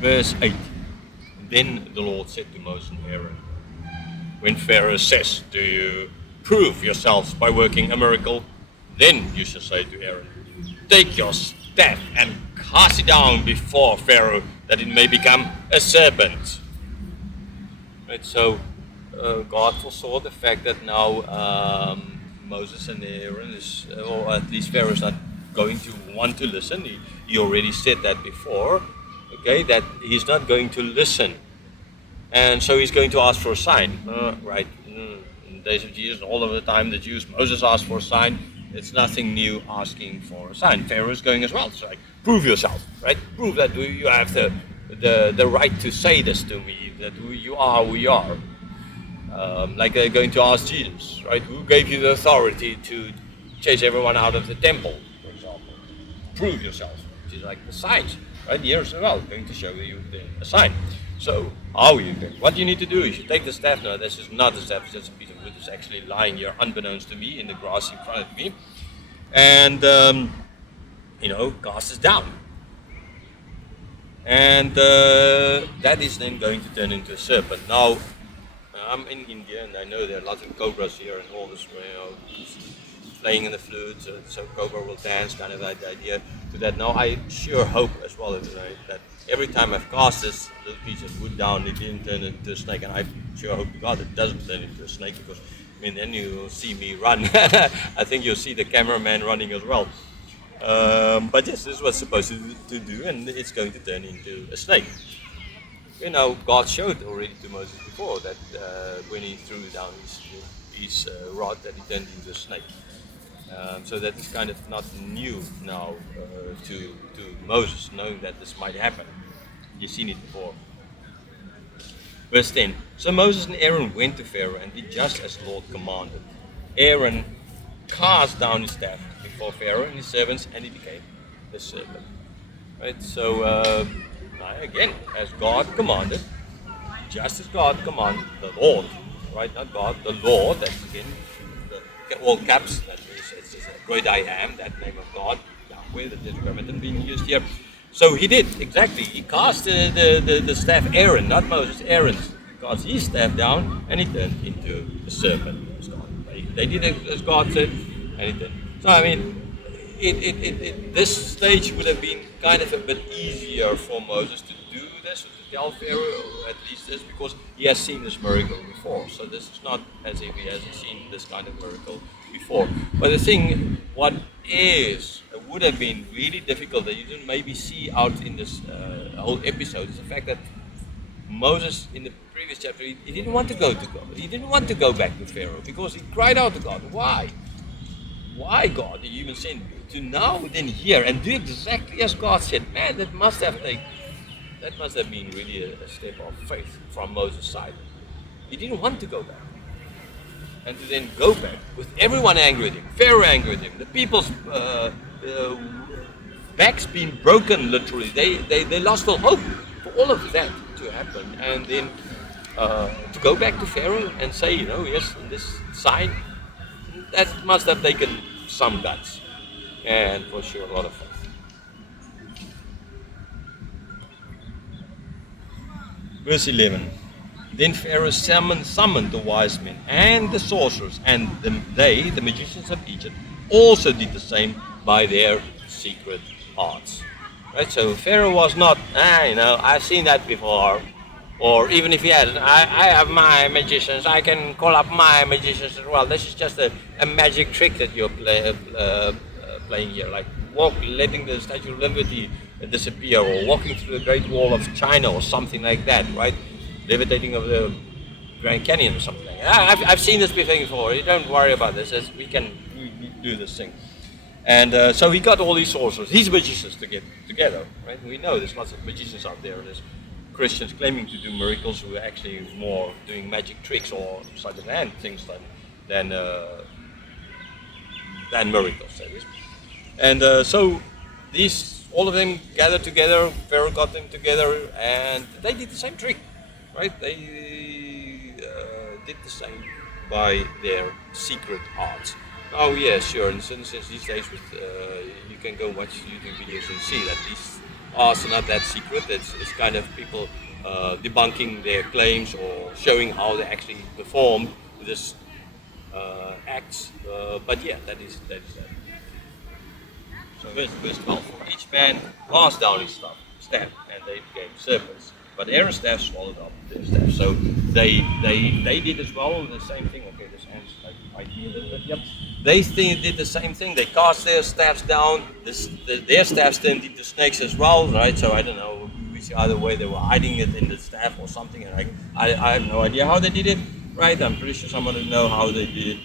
Verse 8. Then the Lord said to Moses and Aaron, when Pharaoh says, do you prove yourselves by working a miracle? Then you shall say to Aaron, take your staff and cast it down before Pharaoh, that it may become a serpent. Right, so God foresaw the fact that now Moses and Aaron or at least Pharaoh is not going to want to listen. He already said that before, okay, that he's not going to listen. And so he's going to ask for a sign. Right, in the days of Jesus, all of the time the Jews, Moses asked for a sign. It's nothing new asking for a sign. Pharaoh is going as well. It's like, prove yourself, right? Prove that you have the right to say this to me, that you are who you are. Like they're going to ask Jesus, right? Who gave you the authority to chase everyone out of the temple, for example? Prove yourself. Which is like the signs, right? Here as well, going to show you a sign. So, how are you doing? What you need to do is you take the staff. Now, this is not a staff, it's just a piece of wood. It's actually lying here unbeknownst to me in the grass in front of me. And, cast it down. And that is then going to turn into a serpent. Now, I'm in India and I know there are lots of cobras here and all this, playing in the flute, so cobra will dance, kind of like the idea to that. Now, I sure hope as well that every time I've cast this little piece of wood down, it didn't turn into a snake, and I sure hope to God it doesn't turn into a snake, because then you'll see me run. I think you'll see the cameraman running as well. But yes, this is what's supposed to do, and it's going to turn into a snake. God showed already to Moses before that when he threw down his rod, that he turned into a snake. So that is kind of not new now to Moses, knowing that this might happen. You've seen it before. Verse 10. So Moses and Aaron went to Pharaoh and did just as the Lord commanded. Aaron cast down his staff before Pharaoh and his servants, and he became a serpent. Right? So again, as God commanded, just as God commanded, the Lord, right? Not God, the Lord. That's again all caps. That is, it's a great I am, that name of God, Yahweh, the tetragrammaton being used here. So he did, exactly. He cast the staff, Aaron, not Moses, Aaron's. He cast his staff down and he turned into a serpent. They did as God said, and he turned. So I mean, this stage would have been kind of a bit easier for Moses to do this, or to tell Pharaoh at least this, because he has seen this miracle before. So this is not as if he hasn't seen this kind of miracle before. But the thing, what would have been really difficult that you didn't maybe see out in this whole episode is the fact that Moses, in the previous chapter, he didn't want to go to God. He didn't want to go back to Pharaoh because he cried out to God. Why? Why, God, did you even send me to now then here and do exactly as God said? Man, that must have been really a step of faith from Moses' side. He didn't want to go back. And to then go back with everyone angry with him, Pharaoh angry with him, the people's backs being broken literally. They lost all hope for all of that to happen. And then to go back to Pharaoh and say, yes, this sign, that must have taken some guts, and for sure a lot of faith. Verse 11. Then Pharaoh summoned the wise men and the sorcerers, and the magicians of Egypt, also did the same by their secret arts. Right? So Pharaoh was not, I've seen that before. Or even if he hasn't, I have my magicians, I can call up my magicians as well. This is just a magic trick that you're playing here, like letting the Statue of Liberty disappear, or walking through the Great Wall of China, or something like that, right? Levitating over the Grand Canyon or something. I've seen this before. You don't worry about this. We can do this thing. And so he got all these sorcerers, these magicians to get together, right? We know there's lots of magicians out there. There's Christians claiming to do miracles who are actually more doing magic tricks or sleight of hand things than miracles. That is. And so all of them gathered together. Pharaoh got them together, and they did the same trick, right? They did the same by their secret arts. Oh yeah, sure. And since these days, you can go watch YouTube videos and see that arts are not that secret. It's kind of people debunking their claims or showing how they actually perform this acts. But yeah, that is that. So verse 12. Each man cast down his staff, and they became serpents. But Aaron's staff swallowed up their staff. So they did as well the same thing. Okay, this sounds like idea a little bit. Yep. Did the same thing. They cast their staffs down. Their staffs turned into snakes as well, right? So I don't know which either way they were hiding it in the staff or something. And I have no idea how they did it, right? I'm pretty sure someone will know how they did it.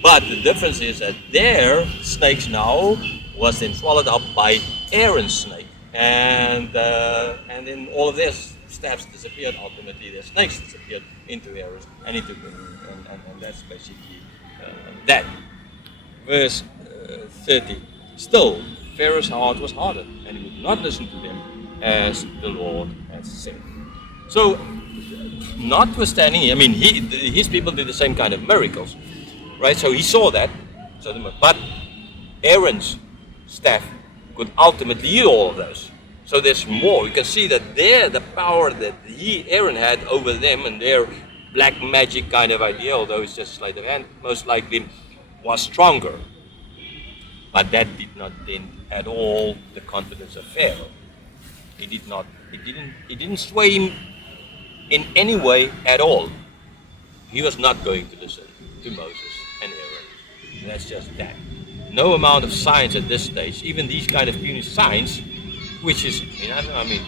But the difference is that their snakes now was then swallowed up by Aaron's snake, and then all of their staffs disappeared. Ultimately, their snakes disappeared into Aaron's, and he took them, and that's basically that. Verse 30. Still, Pharaoh's heart was hardened, and he would not listen to them, as the Lord had said. So, notwithstanding, I mean, his people did the same kind of miracles, right? So he saw that. But Aaron's staff could ultimately heal all of those. So there's more. You can see that the power that Aaron had over them and their black magic kind of idea, although it's just sleight of hand, most likely was stronger. But that did not dent at all the confidence of Pharaoh. It didn't sway him in any way at all. He was not going to listen to Moses and Aaron. That's just that. No amount of science at this stage, even these kind of puny signs, which is, I mean,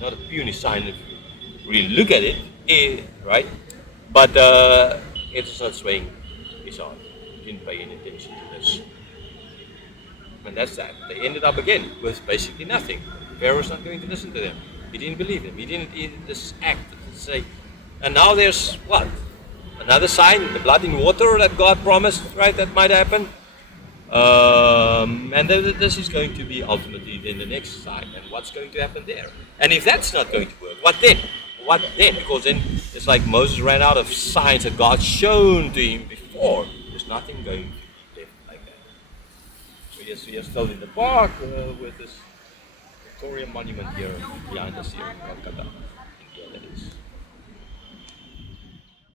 not a puny sign if you really look at it, right? But it's not swaying his heart. He didn't pay any attention to this. And that's that. They ended up again with basically nothing. Pharaoh's not going to listen to them. He didn't believe them. He didn't just act to say. And now there's what? Another sign, the blood in water that God promised, right? That might happen. And this is going to be ultimately then the next sign. And what's going to happen there? And if that's not going to work, what then? What then? Because then it's like Moses ran out of signs that God shown to him before. There's nothing going to be left like that. We are still in the park with this Victoria monument here behind us here in Calcutta. Yeah, that is.